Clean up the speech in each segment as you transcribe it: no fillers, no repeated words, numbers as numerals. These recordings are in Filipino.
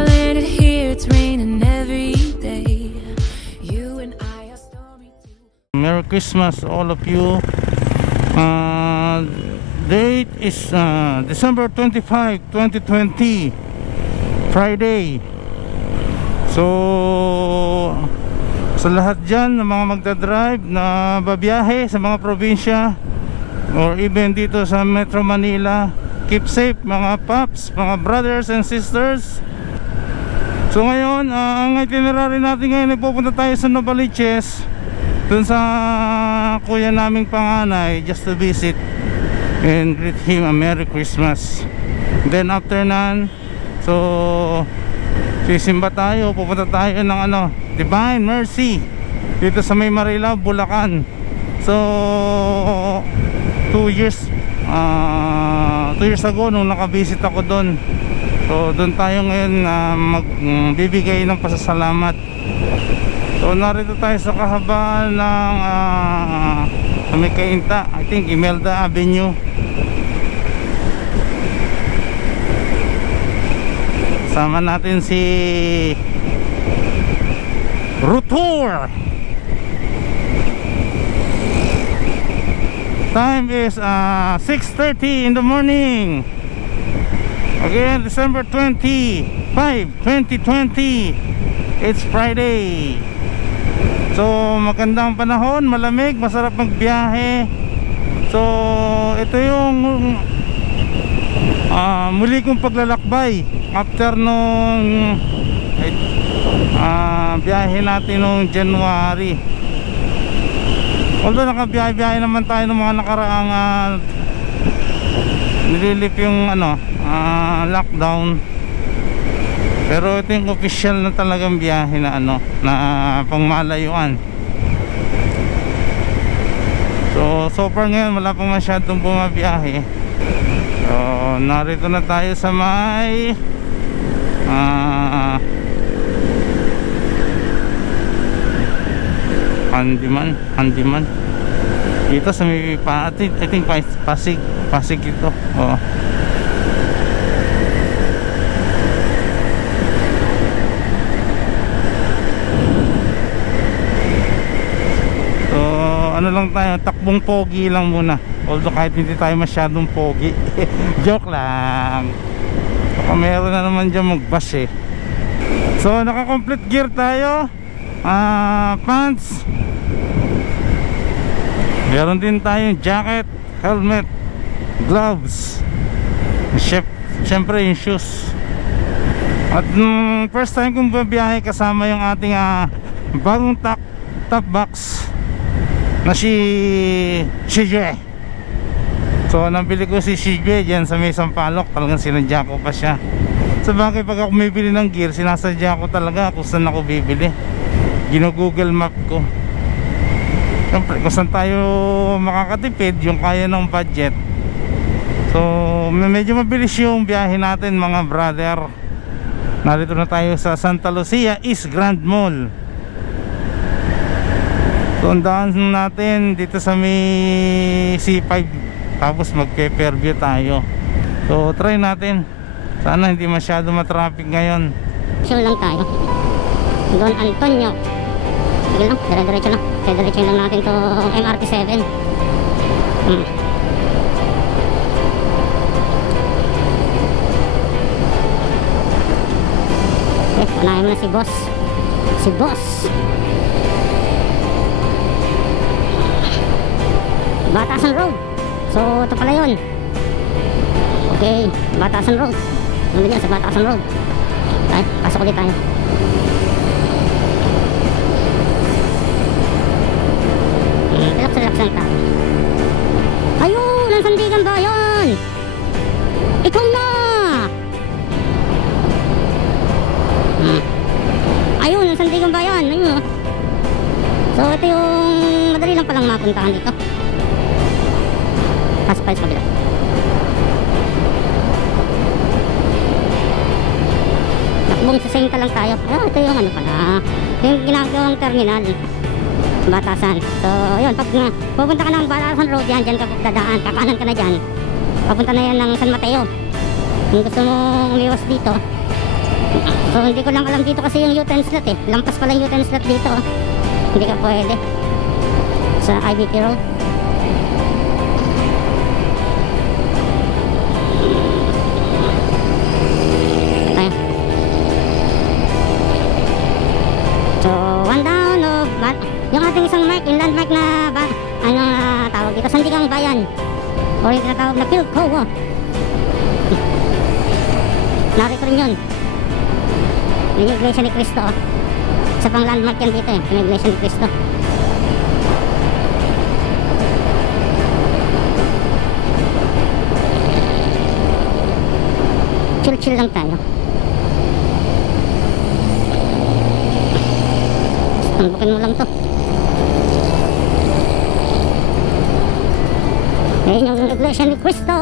calling it here, it's raining every day. You and I are stormy too. Merry Christmas all of you. Date is December 25, 2020, Friday. So sa lahat dyan ng mga magdadrive na babiyahe sa mga probinsya or even dito sa Metro Manila, keep safe mga paps, mga brothers and sisters. So ngayon, ang itinerary natin ngayon ay pupunta tayo sa Novaliches, dun sa kuya naming panganay, just to visit and greet him a Merry Christmas. Then after nan, so sisimba tayo, pupunta tayo ng Divine Mercy dito sa May Marilao, Bulacan. So 2 years ago nung nakabisit ako doon. So doon tayo ngayon magbibigay ng pasasalamat. So narito tayo sa kahabaan ng may Kainta, I think Imelda Avenue. Sama natin si Rutour. Time is 6:30 in the morning. Again, December 25, 2020. It's Friday. So magandang panahon, malamig, masarap magbiyahe. So ito yung muli kong paglalakbay after nung biyahe natin nung January. Although nakabiyahe naman tayo ng mga nakaraang nililip yung lockdown, pero ito yung official na talagang biyahe na na pangmalayuan. So far ngayon wala pang masyadong bumabiyahe. So narito na tayo sa may Handiman dito sa may I think Pasig ito. Lang tayo, takbong pogi lang muna, although kahit hindi tayo masyadong pogi. Joke lang, baka meron na naman dyan mag-bus eh. So naka-complete gear tayo, pants, meron din tayong jacket, helmet, gloves, syempre yung shoes. At first time kong babiyahe kasama yung ating bagong top box na si Shijue. So nabili ko si Shijue dyan sa may Sampaloc. Talagang sinadya ko pa siya. Sa bagay, pag ako bibili ng gear, sinasadya ko talaga kung saan ako bibili. Gino-google map ko. Siyempre kung saan tayo makakatipid, yung kaya ng budget. So medyo mabilis yung biyahe natin mga brother. Narito na tayo sa Santa Lucia East Grand Mall. So ang daan natin dito sa may C5, tapos mag-pay-per-view tayo. So try natin, sana hindi masyado matraffic ngayon. Sure lang tayo Don Antonio. Sige lang, dire-diretso lang. Dire-diretso lang natin to MRT 7. Okay, unahin mo na si boss. Batasan Road. So ito pala yun. Okay, Batasan Road. Nandun yan sa Batasan Road. Ay, pasok ulit tayo. Relax lang tayo. Ayun, ang Sandigan Bayan. Ikaw na. Ayun, ang Sandigan Bayan. Ayun. So ito yung madali lang palang mapuntahan dito. Pasok tayo sa kabila. Takbong sa Sengka lang tayo. Ito yung pala, yung ginagawang terminal, Batasan. So yun, pag pupunta ka ng Batasan Road, yan, dyan ka dadaan, kakanan ka na dyan, papunta na yan ng San Mateo. Kung gusto mong umiwas dito, So hindi ko lang alam dito kasi yung U-turn slot eh. Lampas pala yung U-turn slot dito. Oh. Hindi ka pwede sa IBT Road. Ayan. So one down oh, yung ating isang mark, yung landmark na ano tawag dito, Sandigang Bayan o yung tinatawag na Philco oh. Narito rin yun yung Iglesia ni Cristo oh. Isa pang landmark yan dito eh, yung Iglesia ni Cristo. Chill lang tayo. Tambukin mo lang to. Ayun yung Iglesia ni Cristo.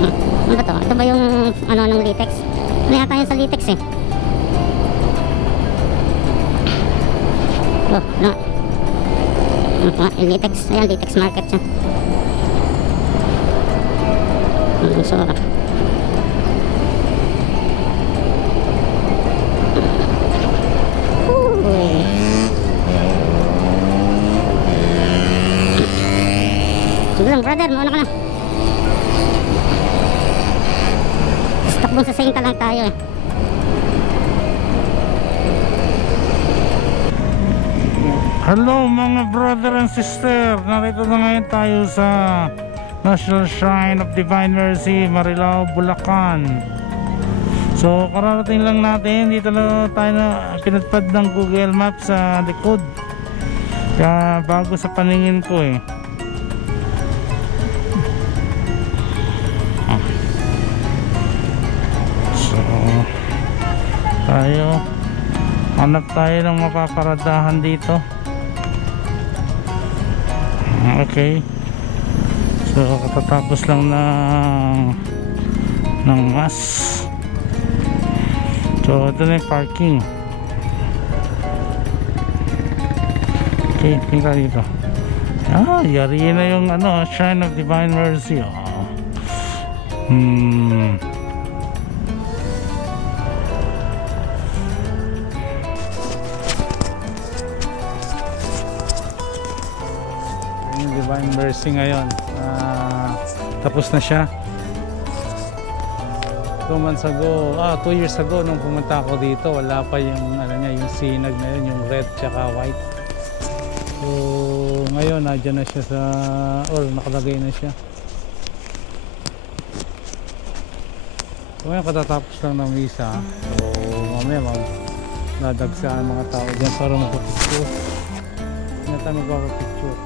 Ano ba to? Ito ba yung ano ng Litex? Ano yata yun sa Litex eh? Oh, ano? Yung Litex. Ayan, Litex Market siya. So sige lang brother, mauna ka na. Takbong sa Sainta lang tayo eh. Hello mga brother and sister, narito na ngayon tayo sa National Shrine of Divine Mercy, Marilao, Bulacan. So kararating lang natin, dito na tayo na pinadpad ng Google Maps sa likod. Kaya bago sa paningin ko eh. So tayo, hanap tayo ng mapaparadahan dito. Okay. So katatapos lang ng mass. So ito na yung parking. Okay, tingnan dito. Yari na yung ano, Shrine of Divine Mercy. Yung Divine Mercy ngayon. Tapos na siya 2 months ago, 2 years ago nung pumunta ako dito, wala pa yung ano niya, yung sinag na yun, yung red tsaka white. So ngayon nadyan na siya sa, or nakalagay na siya. So ngayon katatapos lang ng misa. So mamaya magdadagsaan mga tao dyan para magpapicture. Hindi na tayo magpapapicture.